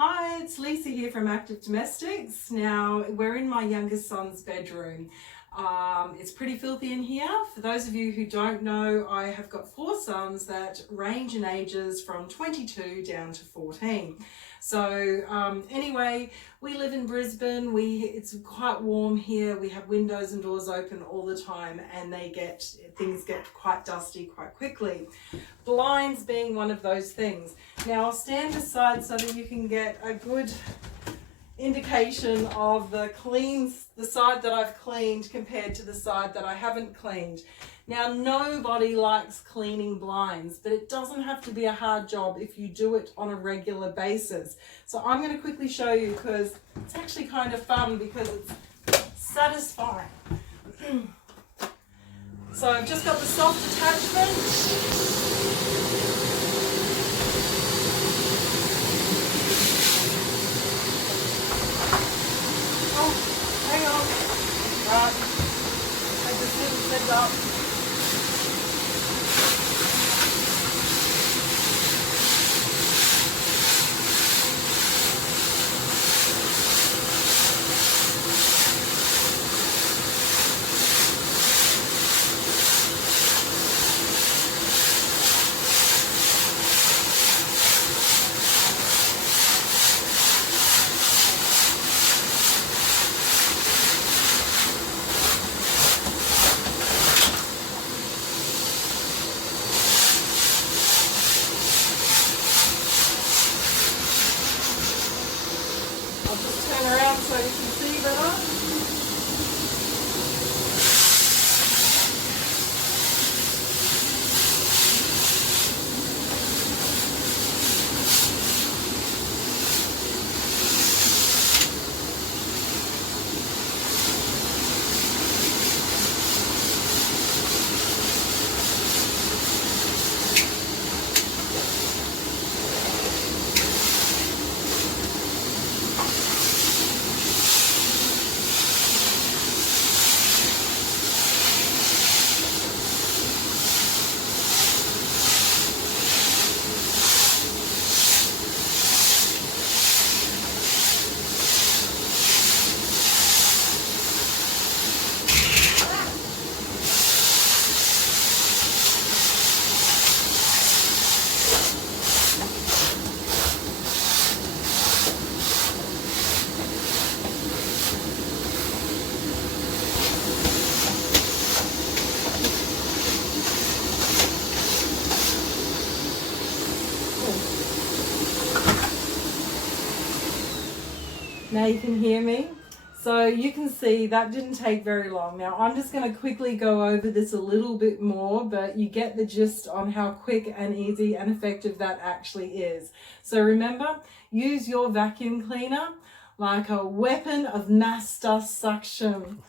Hi, it's Lisa here from Active Domestics. Now, we're in my youngest son's bedroom. It's pretty filthy in here. For those of you who don't know, I have got 4 sons that range in ages from 22 down to 14. So anyway, we live in Brisbane. It's quite warm here. We have windows and doors open all the time, and things get quite dusty quite quickly. Blinds being one of those things. Now I'll stand aside so that you can get a good indication of the side that I've cleaned compared to the side that I haven't cleaned. Now, nobody likes cleaning blinds, but it doesn't have to be a hard job if you do it on a regular basis. So I'm going to quickly show you because it's actually kind of fun because it's satisfying. So I've just got the soft attachment. Hang on. Right. I just didn't set up. I'll just turn around so you can see better. Now you can hear me. So you can see that didn't take very long. Now I'm just going to quickly go over this a little bit more, but you get the gist on how quick and easy and effective that actually is. So remember, use your vacuum cleaner like a weapon of mass dust suction.